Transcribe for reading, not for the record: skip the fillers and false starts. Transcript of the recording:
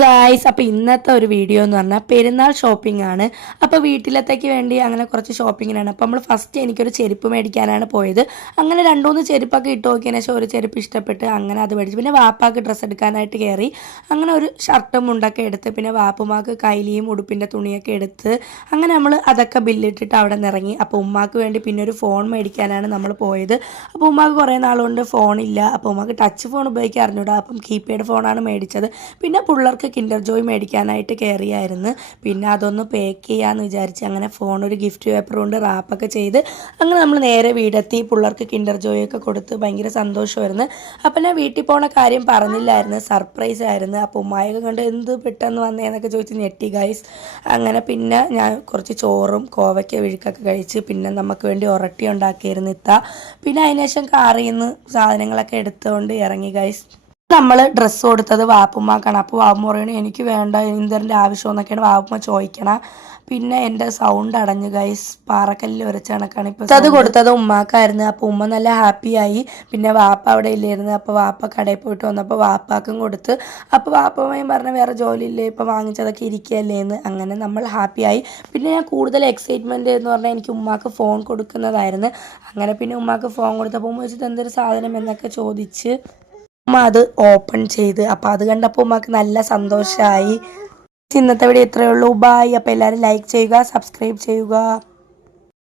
Guys, അപ്പോൾ ഇന്നത്തെ ഒരു വീഡിയോ എന്ന് പറഞ്ഞാൽ പെരുന്നാൾ ഷോപ്പിംഗ് ആണ്. അപ്പോൾ വീട്ടിലത്തേക്ക് വേണ്ടി അങ്ങനെ കുറച്ച് ഷോപ്പിങ്ങിനാണ്. അപ്പോൾ നമ്മൾ ഫസ്റ്റ് എനിക്കൊരു ചെരുപ്പ് മേടിക്കാനാണ് പോയത്. അങ്ങനെ 2-3 ചെരുപ്പൊക്കെ ഇട്ട് നോക്കിയതിന് ശേഷം ഒരു ചെരുപ്പ് ഇഷ്ടപ്പെട്ട് അങ്ങനെ അത് മേടിച്ചു. പിന്നെ വാപ്പാക്ക് ഡ്രസ്സ് എടുക്കാനായിട്ട് കയറി. അങ്ങനെ ഒരു ഷർട്ടും മുണ്ടൊക്കെ എടുത്ത് പിന്നെ വാപ്പുമാക്ക് കൈലിയും ഉടുപ്പിൻ്റെ തുണിയൊക്കെ എടുത്ത് അങ്ങനെ നമ്മൾ അതൊക്കെ ബില്ലിട്ടിട്ട് അവിടെ നിന്ന് ഇറങ്ങി. അപ്പോൾ ഉമ്മാക്ക് വേണ്ടി പിന്നെ ഒരു ഫോൺ മേടിക്കാനാണ് നമ്മൾ പോയത്. അപ്പോൾ ഉമ്മാക്ക് കുറേ നാളുകൊണ്ട് ഫോണില്ല. അപ്പോൾ ഉമ്മാക്ക് ടച്ച് ഫോൺ ഉപയോഗിക്കാൻ അറിഞ്ഞൂടാ. അപ്പം കീപാഡ് ഫോണാണ് മേടിച്ചത്. പിന്നെ പിള്ളേർക്ക് കിൻഡർ ജോയ് മേടിക്കാനായിട്ട് കയറിയായിരുന്നു. പിന്നെ അതൊന്ന് പാക്ക് ചെയ്യാമെന്ന് വിചാരിച്ച് അങ്ങനെ ഫോൺ ഒരു ഗിഫ്റ്റ് പേപ്പർ കൊണ്ട് റാപ്പൊക്കെ ചെയ്ത് അങ്ങനെ നമ്മൾ നേരെ വീടെത്തി. പിള്ളേർക്ക് കിൻഡർ ജോയ് ഒക്കെ കൊടുത്ത് ഭയങ്കര സന്തോഷമായിരുന്നു. അപ്പം ഞാൻ വീട്ടിൽ പോണ കാര്യം പറഞ്ഞില്ലായിരുന്നു, സർപ്രൈസ് ആയിരുന്നു. അപ്പോൾ ഉമ്മായൊക്കെ കണ്ട് എന്ത് പെട്ടെന്ന് വന്നേന്നൊക്കെ ചോദിച്ച് ഞെട്ടി ഗൈസ്. അങ്ങനെ പിന്നെ ഞാൻ കുറച്ച് ചോറും കോവയ്ക്ക വിഴുക്കൊക്കെ കഴിച്ച് പിന്നെ നമുക്ക് വേണ്ടി ഉറട്ടി ഉണ്ടാക്കിയിരുന്നു ഇത്ത. പിന്നെ അതിനുശേഷം കാറിൽ നിന്ന് സാധനങ്ങളൊക്കെ എടുത്തുകൊണ്ട് ഇറങ്ങി ഗൈസ്. നമ്മൾ ഡ്രസ്സ് കൊടുത്തത് വാപ്പുമ്മാക്കാണ്. അപ്പോൾ വാപ്പുമ്മ പറയണേ എനിക്ക് വേണ്ട, ഇന്ദറിൻ്റെ ആവശ്യം എന്നൊക്കെയാണ് വാപ്പുമ്മ ചോദിക്കണം. പിന്നെ എൻ്റെ സൗണ്ട് അടഞ്ഞു ഗൈസ്, പാറക്കല്ലിൽ ഉരച്ച കണക്കാണ്. ഇപ്പോൾ അത് കൊടുത്തത് ഉമ്മാക്കായിരുന്നു. അപ്പോൾ ഉമ്മ നല്ല ഹാപ്പിയായി. പിന്നെ വാപ്പ അവിടെ ഇല്ലായിരുന്നു. അപ്പോൾ വാപ്പ കടയിൽ പോയിട്ട് വന്നപ്പോൾ വാപ്പാക്കും കൊടുത്ത്. അപ്പോൾ വാപ്പമ്മയും പറഞ്ഞ വേറെ ജോലിയില്ലേ, ഇപ്പോൾ വാങ്ങിച്ചതൊക്കെ ഇരിക്കുകയല്ലേ എന്ന്. അങ്ങനെ നമ്മൾ ഹാപ്പിയായി. പിന്നെ ഞാൻ കൂടുതൽ എക്സൈറ്റ്മെൻറ്റ് എന്ന് പറഞ്ഞാൽ എനിക്ക് ഉമ്മാക്ക് ഫോൺ കൊടുക്കുന്നതായിരുന്നു. അങ്ങനെ പിന്നെ ഉമ്മാക്ക് ഫോൺ കൊടുത്തപ്പോൾ ഉമ്മ വെച്ചിട്ട് എന്തൊരു സാധനം എന്നൊക്കെ ചോദിച്ച് ഉമ്മ അത് ഓപ്പൺ ചെയ്ത്. അപ്പോൾ അത് കണ്ടപ്പോൾ ഉമ്മക്ക് നല്ല സന്തോഷമായി. ഇന്നത്തെ വീഡിയോ ഇത്രയേ ഉള്ളൂ. ബൈ. അപ്പോൾ എല്ലാവരും ലൈക്ക് ചെയ്യുക, സബ്സ്ക്രൈബ് ചെയ്യുക.